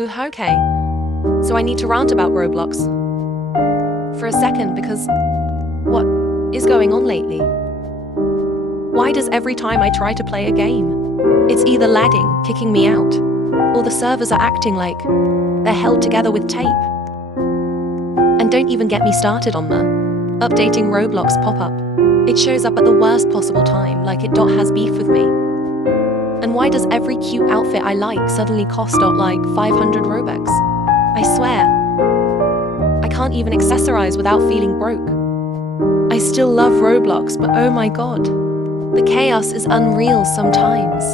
Okay. So I need to rant about Roblox for a second because what is going on lately? Why does every time I try to play a game, it's either lagging, kicking me out, or the servers are acting like they're held together with tape? And don't even get me started on the updating Roblox pop-up. It shows up at the worst possible time, like it has beef with me. And why does every cute outfit I like suddenly cost like 500 Robux? I swear, I can't even accessorize without feeling broke. I still love Roblox, but oh my god, the chaos is unreal sometimes.